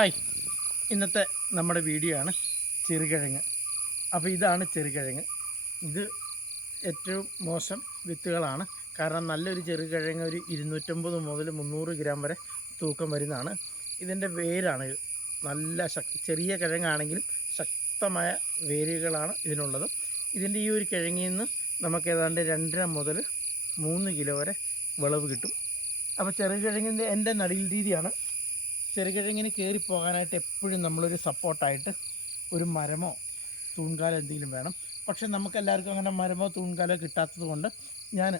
Hi, ഇന്നത്തെ നമ്മുടെ video ആണ് ചെറുകിഴങ്ങ്. അപ്പോൾ ഇതാണ് ചെറുകിഴങ്ങ്. ഇത് ഏറ്റവും മോശം വിത്തുകളാണ്. കാരണം നല്ലൊരു ചെറുകിഴങ്ങ് ഒരു 250 മുതൽ 300 ഗ്രാം വരെ തൂക്കം വരുന്നതാണ്. ഇതിൻ്റെ വേരാണ് നല്ല ചെറിയ കിഴങ്ങാണെങ്കിലും ശക്തമായ വേരുകളാണ് ഇതിനുള്ളത്. ഇതിൻ്റെ ഈ ഒരു കിഴങ്ങിൽ നിന്ന് നമുക്ക് ഏതാണ്ട് 2.5 മുതൽ 3 കിലോ വരെ വിളവ് കിട്ടും. അപ്പോൾ ചെറുകിഴങ്ങിൻ്റെ എൻ്റെ നടീൽ രീതിയാണ്. ചെറുകിഴങ്ങിന് കയറിപ്പോകാനായിട്ട് എപ്പോഴും നമ്മളൊരു സപ്പോർട്ടായിട്ട് ഒരു മരമോ തൂൺകാലോ എന്തെങ്കിലും വേണം. പക്ഷെ നമുക്കെല്ലാവർക്കും അങ്ങനെ മരമോ തൂൺകാലോ കിട്ടാത്തത് കൊണ്ട് ഞാൻ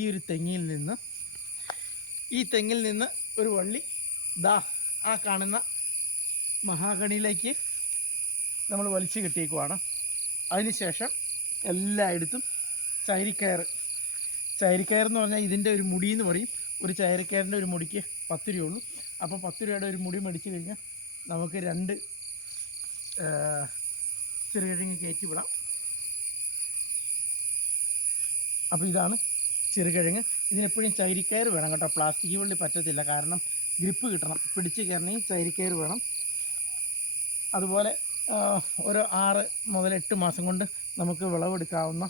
ഈ ഒരു തെങ്ങിൽ നിന്ന് ഒരു വള്ളി ആ കാണുന്ന മഹാഗണിയിലേക്ക് നമ്മൾ വലിച്ചു കെട്ടിയേക്കുവാണ്. അതിനുശേഷം എല്ലായിടത്തും ചൈരിക്കയർ എന്ന് പറഞ്ഞാൽ ഇതിൻ്റെ ഒരു മുടി എന്ന് പറയും. ഒരു ചൈരക്കയറിൻ്റെ ഒരു മുടിക്ക് 10 രൂപയുള്ളൂ. അപ്പോൾ 10 രൂപയുടെ ഒരു മുടി മേടിച്ച് കഴിഞ്ഞാൽ നമുക്ക് 2 ചെറുകിഴങ്ങ് കയറ്റി വിടാം. അപ്പോൾ ഇതാണ് ചെറുകിഴങ്ങ്. ഇതിനെപ്പോഴും ചൈരിക്കയർ വേണം കേട്ടോ. പ്ലാസ്റ്റിക് വള്ളി പറ്റത്തില്ല, കാരണം ഗ്രിപ്പ് കിട്ടണം. പിടിച്ച് കയറണമെങ്കിൽ ചൈരിക്കയർ വേണം. അതുപോലെ ഒരു 6 മുതൽ 8 മാസം കൊണ്ട് നമുക്ക് വിളവെടുക്കാവുന്ന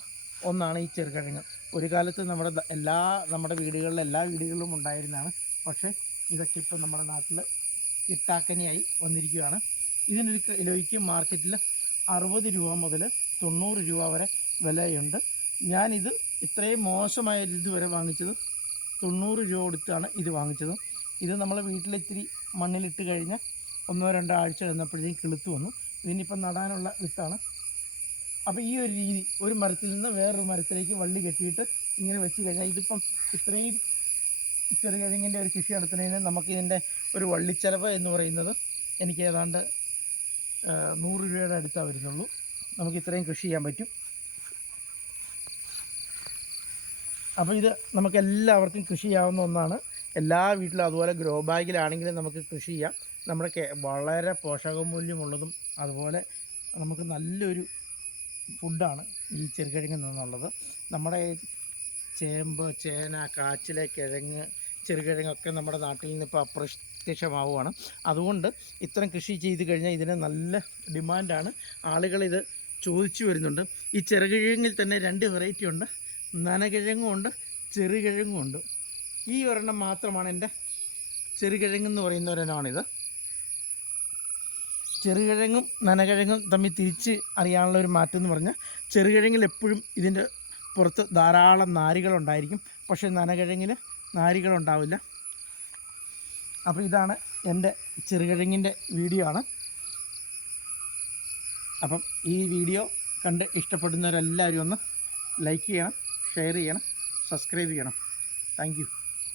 ഒന്നാണ് ഈ ചെറുകിഴങ്ങ്. ഒരു കാലത്ത് നമ്മുടെ വീടുകളിൽ എല്ലാ വീടുകളിലും ഉണ്ടായിരുന്നതാണ്. പക്ഷേ ഇതൊക്കെ ഇപ്പോൾ നമ്മുടെ നാട്ടിൽ കിട്ടാക്കനിയായി വന്നിരിക്കുകയാണ്. ഇതിനൊരു കിലോയ്ക്ക് മാർക്കറ്റിൽ 60 രൂപ മുതൽ 90 രൂപ വരെ വിലയുണ്ട്. ഞാനിത് ഇത്രയും മോശമായ ഇതുവരെ വാങ്ങിച്ചത് 90 രൂപ കൊടുത്താണ് ഇത് വാങ്ങിച്ചത്. ഇത് നമ്മളെ വീട്ടിലിത്തിരി മണ്ണിലിട്ട് കഴിഞ്ഞാൽ 1-2 ആഴ്ച കഴിഞ്ഞപ്പോഴത്തേക്കും കിളുത്ത് വന്നു. ഇതിനിപ്പം നടാനുള്ള വിത്താണ്. അപ്പോൾ ഈ ഒരു രീതി, ഒരു മരത്തിൽ നിന്ന് വേറൊരു മരത്തിലേക്ക് വള്ളി കെട്ടിയിട്ട് ഇങ്ങനെ വെച്ച് കഴിഞ്ഞാൽ ഇതിപ്പം ഇത്രയും ചെറുകിഴങ്ങിൻ്റെ ഒരു കൃഷി നടത്തുന്നതിന് നമുക്കിതിൻ്റെ ഒരു വള്ളിച്ചെലവ് എന്ന് പറയുന്നത് എനിക്ക് ഏതാണ്ട് 100 രൂപയുടെ അടുത്താണ് വരുന്നുള്ളൂ. നമുക്ക് ഇത്രയും കൃഷി ചെയ്യാൻ പറ്റും. അപ്പോൾ ഇത് നമുക്ക് എല്ലാവർക്കും കൃഷി ചെയ്യാവുന്ന ഒന്നാണ്. എല്ലാ വീട്ടിലും അതുപോലെ ഗ്രോ ബാഗിലാണെങ്കിലും നമുക്ക് കൃഷി ചെയ്യാം. നമ്മുടെ വളരെ പോഷകമൂല്യമുള്ളതും അതുപോലെ നമുക്ക് നല്ലൊരു ഫുഡാണ് ഈ ചെറുകിഴങ്ങ് എന്നുള്ളത്. നമ്മുടെ ചേമ്പ്, ചേന, കാച്ചിലെ കിഴങ്ങ്, ചെറുകിഴങ്ങൊക്കെ നമ്മുടെ നാട്ടിൽ നിന്ന് ഇപ്പോൾ അപ്രത്യക്ഷമാവുകയാണ്. അതുകൊണ്ട് ഇത്തരം കൃഷി ചെയ്ത് കഴിഞ്ഞാൽ ഇതിന് നല്ല ഡിമാൻഡാണ്. ആളുകളിത് ചോദിച്ചു വരുന്നുണ്ട്. ഈ ചെറുകിഴങ്ങിൽ തന്നെ 2 വെറൈറ്റി ഉണ്ട്. നനകിഴങ്ങും ഉണ്ട്, ചെറുകിഴങ്ങും ഉണ്ട്. ഈ ഒരെണ്ണം മാത്രമാണ് എൻ്റെ ചെറുകിഴങ്ങെന്ന് പറയുന്ന ഒരെണ്ണമാണിത്. ചെറുകിഴങ്ങും നനകിഴങ്ങും തമ്മിൽ തിരിച്ച് അറിയാനുള്ള ഒരു മാറ്റം എന്ന് പറഞ്ഞാൽ ചെറുകിഴങ്ങിൽ എപ്പോഴും ഇതിൻ്റെ പുറത്ത് ധാരാളം നാരുകളുണ്ടായിരിക്കും. പക്ഷേ നനകിഴങ്ങിൽ നാരുകളുണ്ടാവില്ല. അപ്പോൾ ഇതാണ് എൻ്റെ ചെറുകിഴങ്ങിൻ്റെ വീഡിയോ ആണ്. അപ്പം ഈ വീഡിയോ കണ്ട് ഇഷ്ടപ്പെടുന്നവരെല്ലാവരും ഒന്ന് ലൈക്ക് ചെയ്യണം, ഷെയർ ചെയ്യണം, സബ്സ്ക്രൈബ് ചെയ്യണം. Thank you.